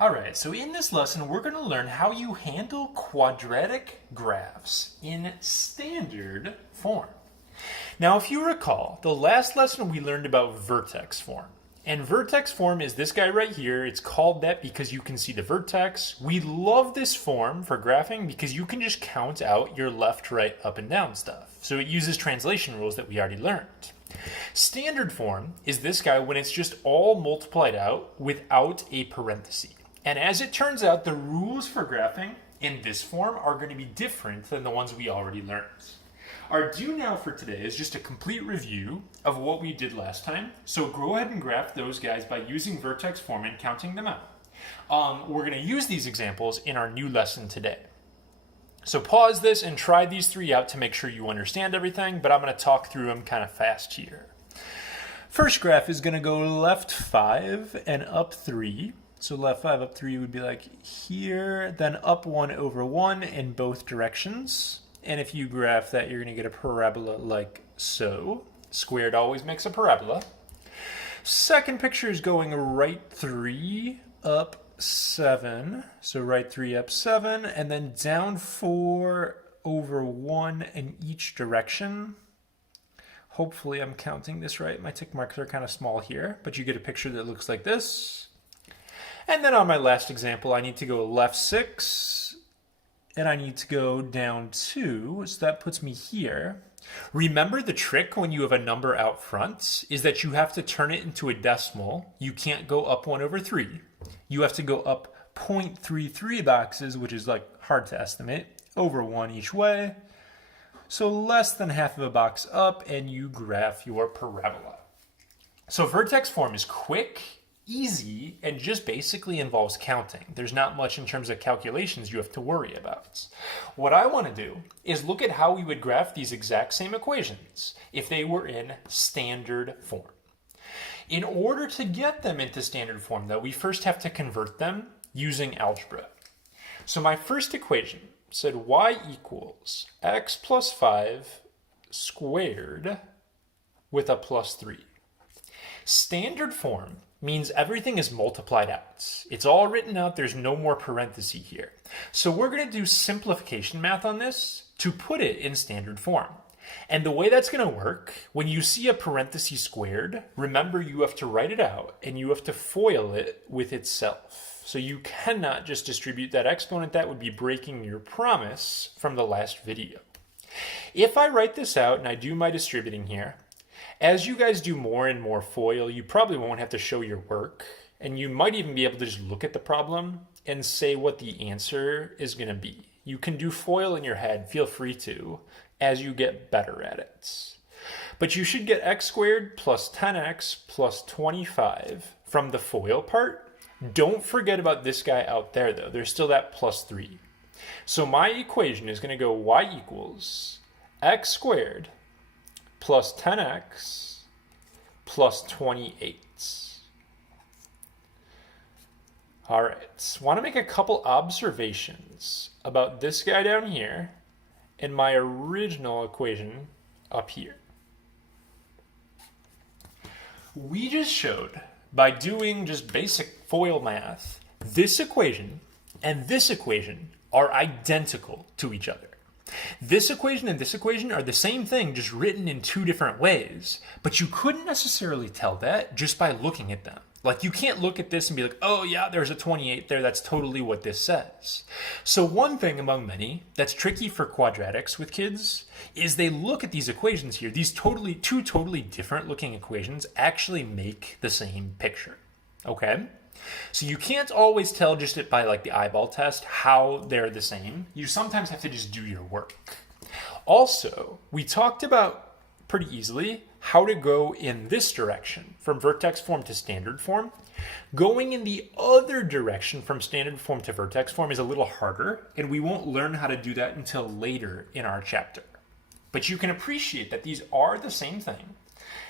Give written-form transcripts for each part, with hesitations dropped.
All right, so in this lesson, we're going to learn how you handle quadratic graphs in standard form. Now, if you recall, the last lesson we learned about vertex form. And vertex form is this guy right here. It's called that because you can see the vertex. We love this form for graphing because you can just count out your left, right, up, and down stuff. So it uses translation rules that we already learned. Standard form is this guy when it's just all multiplied out without a parenthesis. And as it turns out, the rules for graphing in this form are going to be different than the ones we already learned. Our do now for today is just a complete review of what we did last time. So go ahead and graph those guys by using vertex form and counting them out. We're going to use these examples in our new lesson today. So pause this and try these three out to make sure you understand everything, but I'm going to talk through them kind of fast here. First graph is going to go left 5 and up 3. So left 5 up 3 would be like here, then up 1 over 1 in both directions. And if you graph that, you're going to get a parabola like so. Squared always makes a parabola. Second picture is going right 3 up 7. So right 3 up 7, and then down 4 over 1 in each direction. Hopefully I'm counting this right. My tick marks are kind of small here, but you get a picture that looks like this. And then on my last example, I need to go left 6. And I need to go down 2, so that puts me here. Remember the trick when you have a number out front is that you have to turn it into a decimal. You can't go up 1 over 3. You have to go up 0.33 boxes, which is like hard to estimate, over 1 each way. So less than half of a box up, and you graph your parabola. So vertex form is quick, easy, and just basically involves counting. There's not much in terms of calculations you have to worry about. What I want to do is look at how we would graph these exact same equations if they were in standard form. In order to get them into standard form, though, we first have to convert them using algebra. So my first equation said y equals x plus 5 squared with a plus 3. Standard form means everything is multiplied out. It's all written out. There's no more parenthesis here. So we're going to do simplification math on this to put it in standard form. And the way that's going to work, when you see a parenthesis squared, remember you have to write it out and you have to FOIL it with itself. So you cannot just distribute that exponent. That would be breaking your promise from the last video. If I write this out and I do my distributing here, as you guys do more and more FOIL, you probably won't have to show your work, and you might even be able to just look at the problem and say what the answer is going to be. You can do FOIL in your head, feel free to, as you get better at it. But you should get x squared plus 10x plus 25 from the FOIL part. Don't forget about this guy out there, though. There's still that plus 3. So my equation is going to go y equals x squared plus 10x plus 28. All right, want to make a couple observations about this guy down here and my original equation up here. We just showed by doing just basic FOIL math, this equation and this equation are identical to each other. This equation and this equation are the same thing, just written in two different ways, but you couldn't necessarily tell that just by looking at them. Like, you can't look at this and be like, oh yeah, there's a 28 there, that's totally what this says. So one thing among many that's tricky for quadratics with kids is they look at these equations here, these two totally different looking equations actually make the same picture, okay? So you can't always tell just by like the eyeball test how they're the same. You sometimes have to just do your work. Also, we talked about pretty easily how to go in this direction from vertex form to standard form. Going in the other direction from standard form to vertex form is a little harder, and we won't learn how to do that until later in our chapter. But you can appreciate that these are the same thing.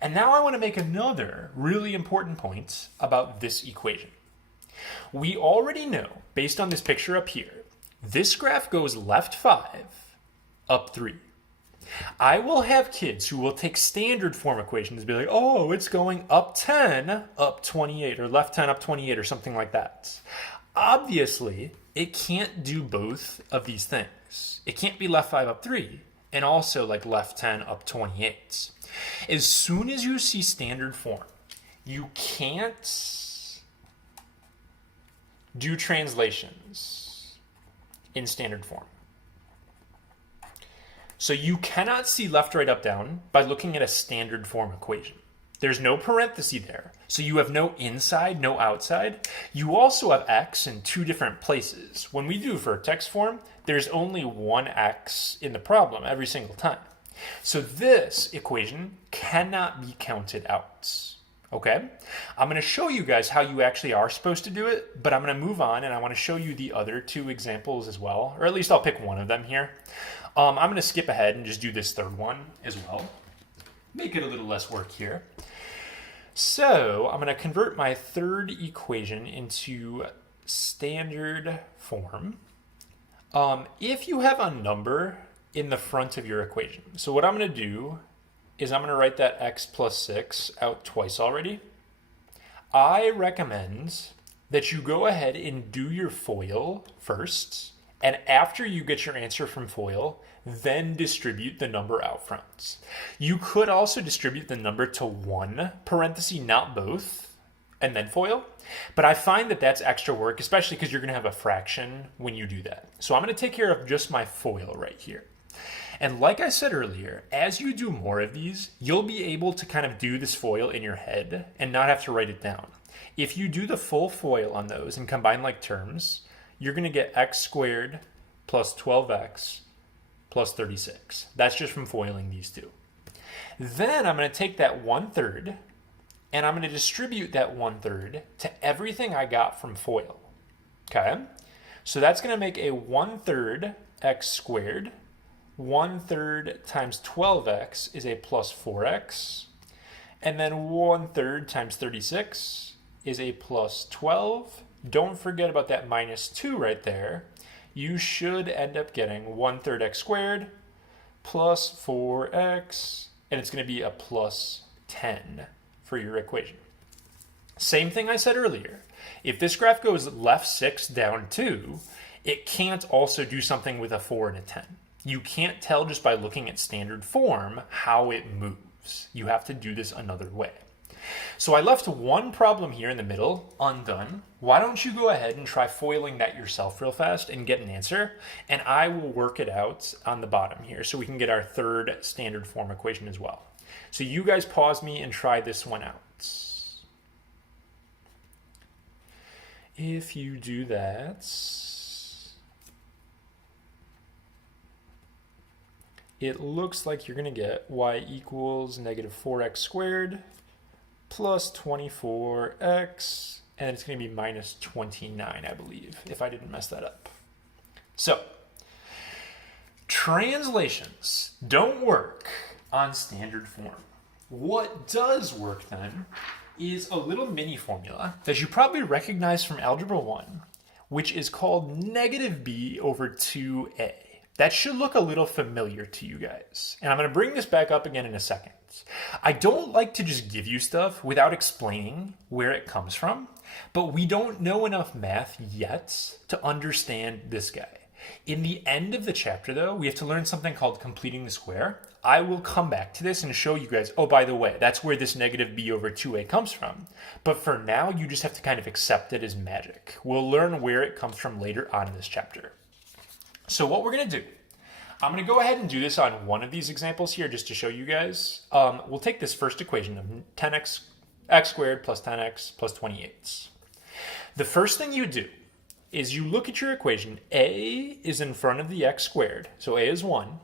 And now I want to make another really important point about this equation. We already know, based on this picture up here, this graph goes left 5, up 3. I will have kids who will take standard form equations and be like, oh, it's going up 10, up 28, or left 10, up 28, or something like that. Obviously, it can't do both of these things. It can't be left 5 up 3 and also like left 10 up 28. As soon as you see standard form, you can't do translations in standard form. So you cannot see left, right, up, down by looking at a standard form equation. There's no parenthesis there. So you have no inside, no outside. You also have x in two different places. When we do vertex form, there's only one x in the problem every single time. So this equation cannot be counted out. Okay? I'm going to show you guys how you actually are supposed to do it, but I'm going to move on and I want to show you the other two examples as well, or at least I'll pick one of them here. I'm going to skip ahead and just do this third one as well. Make it a little less work here. So I'm going to convert my third equation into standard form. If you have a number in the front of your equation, so what I'm going to do is I'm going to write that x plus 6 out twice already. I recommend that you go ahead and do your FOIL first, and after you get your answer from FOIL, then distribute the number out front. You could also distribute the number to one parenthesis, not both, and then FOIL. But I find that that's extra work, especially because you're going to have a fraction when you do that. So I'm going to take care of just my FOIL right here. And like I said earlier, as you do more of these, you'll be able to kind of do this FOIL in your head and not have to write it down. If you do the full FOIL on those and combine like terms, you're going to get x squared plus 12x plus 36. That's just from foiling these two. Then I'm going to take that 1/3 and I'm going to distribute that 1/3 to everything I got from FOIL. Okay? So that's going to make a 1/3 x squared. 1/3 times 12x is a plus 4x. And then 1/3 times 36 is a plus 12. Don't forget about that minus 2 right there. You should end up getting 1/3 x squared plus 4x, and it's going to be a plus 10 for your equation. Same thing I said earlier. If this graph goes left 6, down 2, it can't also do something with a 4 and a 10. You can't tell just by looking at standard form how it moves. You have to do this another way. So I left one problem here in the middle undone. Why don't you go ahead and try foiling that yourself real fast and get an answer, and I will work it out on the bottom here so we can get our third standard form equation as well. So you guys pause me and try this one out. If you do that, it looks like you're going to get y equals negative 4x squared plus 24x, and it's going to be minus 29, I believe, if I didn't mess that up. So, translations don't work on standard form. What does work then is a little mini formula that you probably recognize from Algebra 1, which is called negative b over 2a. That should look a little familiar to you guys. And I'm going to bring this back up again in a second. I don't like to just give you stuff without explaining where it comes from, but we don't know enough math yet to understand this guy. In the end of the chapter, though, we have to learn something called completing the square. I will come back to this and show you guys, oh, by the way, that's where this negative b over 2a comes from. But for now, you just have to kind of accept it as magic. We'll learn where it comes from later on in this chapter. So what we're going to do, I'm going to go ahead and do this on one of these examples here just to show you guys. We'll take this first equation of 10x x squared plus 10x plus 28. The first thing you do is you look at your equation. A is in front of the x squared, so a is 1.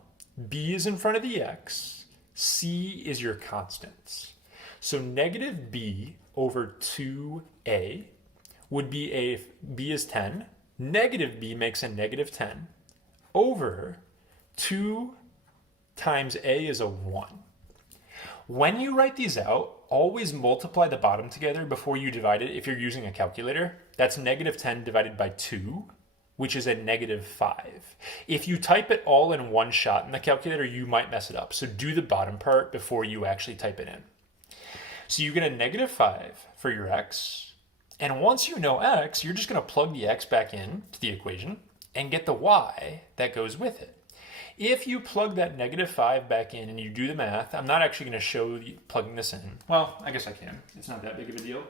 B is in front of the x. C is your constants. So negative b over 2a would be b is 10. Negative b makes a negative 10 over 2 times a is a 1. When you write these out, always multiply the bottom together before you divide it if you're using a calculator. That's negative 10 divided by 2, which is a negative 5. If you type it all in one shot in the calculator, you might mess it up. So do the bottom part before you actually type it in. So you get a negative 5 for your x, And once you know x, you're just going to plug the x back in to the equation and get the y that goes with it. If you plug that -5 back in and you do the math, I'm not actually going to show you plugging this in. Well, I guess I can. It's not that big of a deal.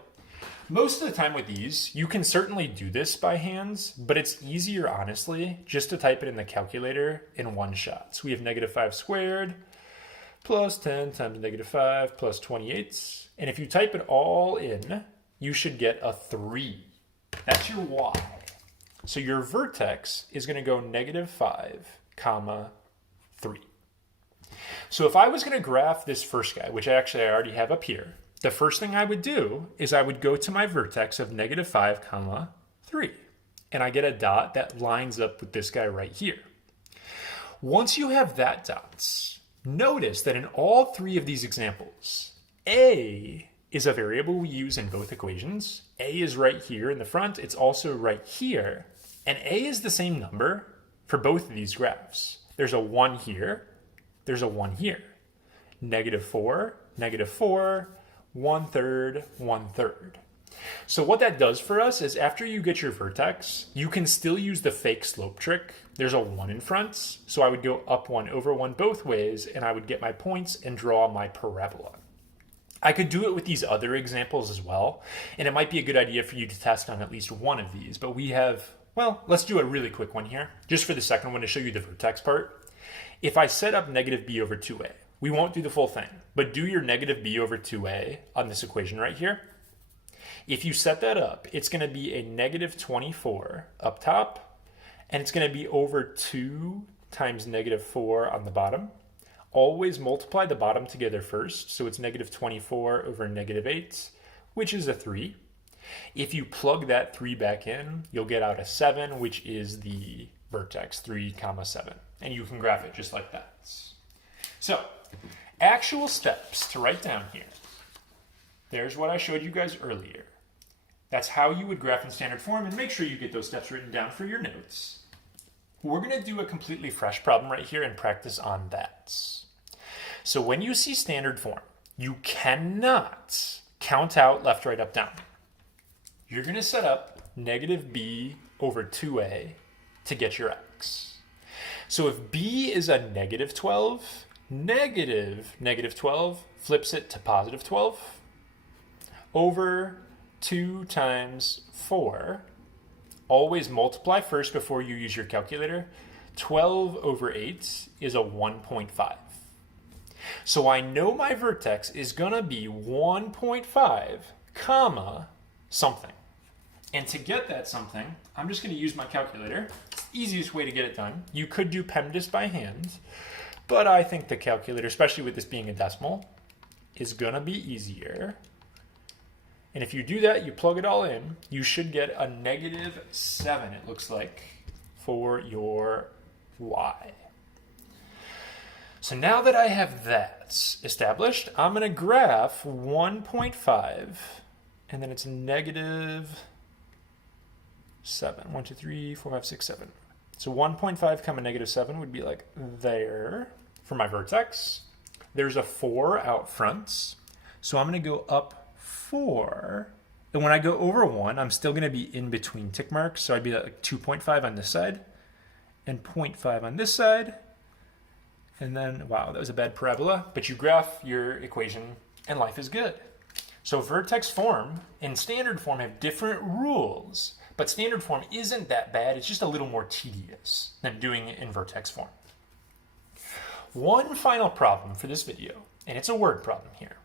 Most of the time with these, you can certainly do this by hands, but it's easier, honestly, just to type it in the calculator in one shot. So we have -5 squared plus 10 times -5 plus 28. And if you type it all in, you should get a 3. That's your y. So your vertex is going to go -5, comma 3. So if I was going to graph this first guy, which actually I already have up here, the first thing I would do is I would go to my vertex of -5, comma 3. And I get a dot that lines up with this guy right here. Once you have that dots, notice that in all 3 of these examples, a is a variable we use in both equations. A is right here in the front. It's also right here. And a is the same number for both of these graphs. There's a 1 here. There's a 1 here. -4, -4, 1/3, 1/3. So what that does for us is after you get your vertex, you can still use the fake slope trick. There's a 1 in front. So I would go up 1 over 1 both ways, and I would get my points and draw my parabola. I could do it with these other examples as well, and it might be a good idea for you to test on at least one of these, but we have, well, let's do a really quick one here, just for the second one to show you the vertex part. If I set up -b over 2a, we won't do the full thing, but do your -b over 2a on this equation right here. If you set that up, it's going to be a -24 up top, and it's going to be over 2 times -4 on the bottom. Always multiply the bottom together first, so it's -24 over -8, which is a 3. If you plug that 3 back in, you'll get out a 7, which is the vertex, 3, comma 7. And you can graph it just like that. So, actual steps to write down here. There's what I showed you guys earlier. That's how you would graph in standard form, and make sure you get those steps written down for your notes. We're going to do a completely fresh problem right here and practice on that. So when you see standard form, you cannot count out left, right, up, down. You're going to set up -b over 2a to get your x. So if b is a -12, -12 flips it to +12 over 2 times 4. Always multiply first before you use your calculator. 12 over 8 is a 1.5. So I know my vertex is going to be 1.5, comma, something. And to get that something, I'm just going to use my calculator. It's the easiest way to get it done. You could do PEMDAS by hand, but I think the calculator, especially with this being a decimal, is going to be easier. And if you do that, you plug it all in, you should get a -7, it looks like, for your y. So now that I have that established, I'm going to graph 1.5, and then it's -7. 1, 2, 3, 4, 5, 6, 7. So 1.5 comma -7 would be like there for my vertex. There's a 4 out front, so I'm going to go up 4, and when I go over 1, I'm still going to be in between tick marks, so I'd be like 2.5 on this side and 0.5 on this side, and then, wow, that was a bad parabola, but you graph your equation and life is good. So vertex form and standard form have different rules, but standard form isn't that bad, it's just a little more tedious than doing it in vertex form. One final problem for this video, and it's a word problem here.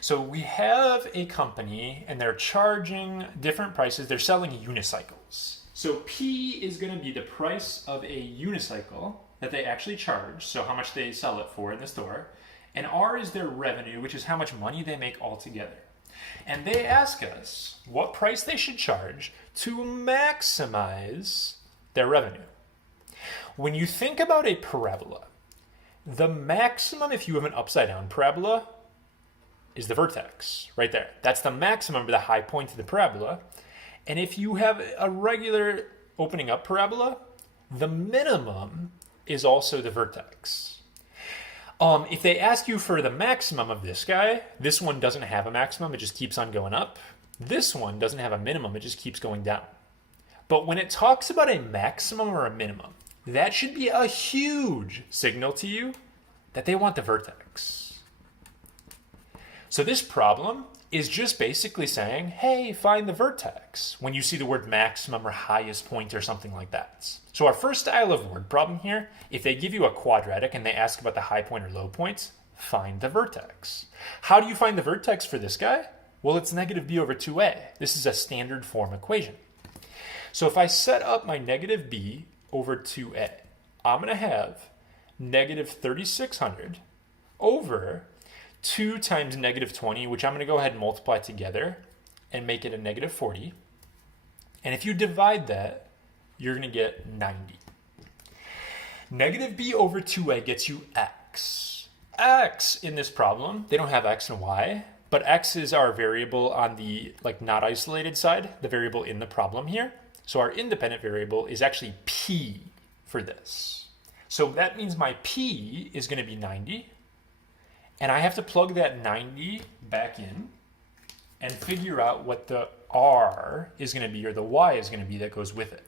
So we have a company and they're charging different prices. They're selling unicycles. So P is going to be the price of a unicycle that they actually charge, so how much they sell it for in the store. And R is their revenue, which is how much money they make altogether. And they ask us what price they should charge to maximize their revenue. When you think about a parabola, the maximum, if you have an upside down parabola, is the vertex right there. That's the maximum, the high point of the parabola. And if you have a regular opening up parabola, the minimum is also the vertex. If they ask you for the maximum of this guy, this one doesn't have a maximum, it just keeps on going up. This one doesn't have a minimum, it just keeps going down. But when it talks about a maximum or a minimum, that should be a huge signal to you that they want the vertex. So this problem is just basically saying, hey, find the vertex when you see the word maximum or highest point or something like that. So our first style of word problem here, if they give you a quadratic and they ask about the high point or low points, find the vertex. How do you find the vertex for this guy? Well, it's negative b over 2a. This is a standard form equation. So if I set up my negative b over 2a, I'm going to have negative 3600 over 2 times negative 20, which I'm going to go ahead and multiply together and make it a negative 40. And if you divide that, you're going to get 90. Negative b over 2a gets you x. X in this problem, they don't have x and y, but x is our variable on the not isolated side, the variable in the problem here. So our independent variable is actually p for this. So that means my p is going to be 90. And I have to plug that 90 back in and figure out what the r is going to be or the y is going to be that goes with it.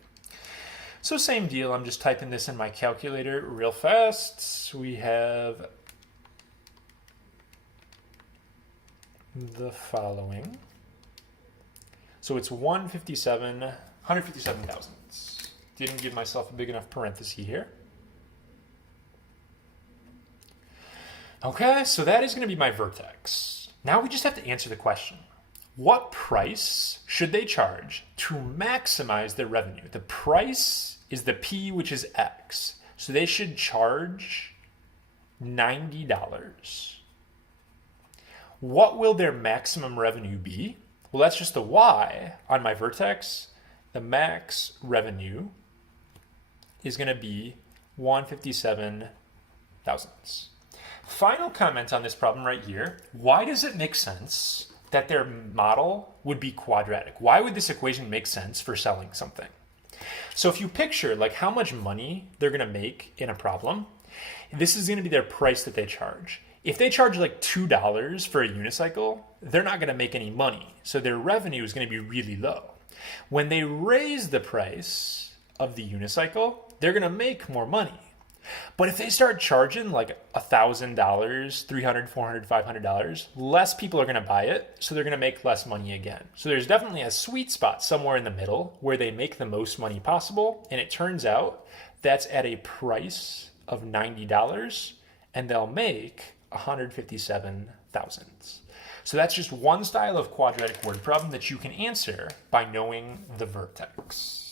So same deal, I'm just typing this in my calculator real fast. We have the following. So it's 157 thousandths. Didn't give myself a big enough parenthesis here. Okay, so that is going to be my vertex. Now we just have to answer the question. What price should they charge to maximize their revenue? The price is the P, which is X. So they should charge $90. What will their maximum revenue be? Well, that's just the Y on my vertex. The max revenue is going to be 157 thousandths. Final comment on this problem right here. Why does it make sense that their model would be quadratic? Why would this equation make sense for selling something? So if you picture how much money they're going to make in a problem, this is going to be their price that they charge. If they charge $2 for a unicycle, they're not going to make any money. So their revenue is going to be really low. When they raise the price of the unicycle, they're going to make more money. But if they start charging $1,000, $300, $400, $500, less people are going to buy it, so they're going to make less money again. So there's definitely a sweet spot somewhere in the middle where they make the most money possible, and it turns out that's at a price of $90, and they'll make 157 thousandths. So that's just one style of quadratic word problem that you can answer by knowing the vertex.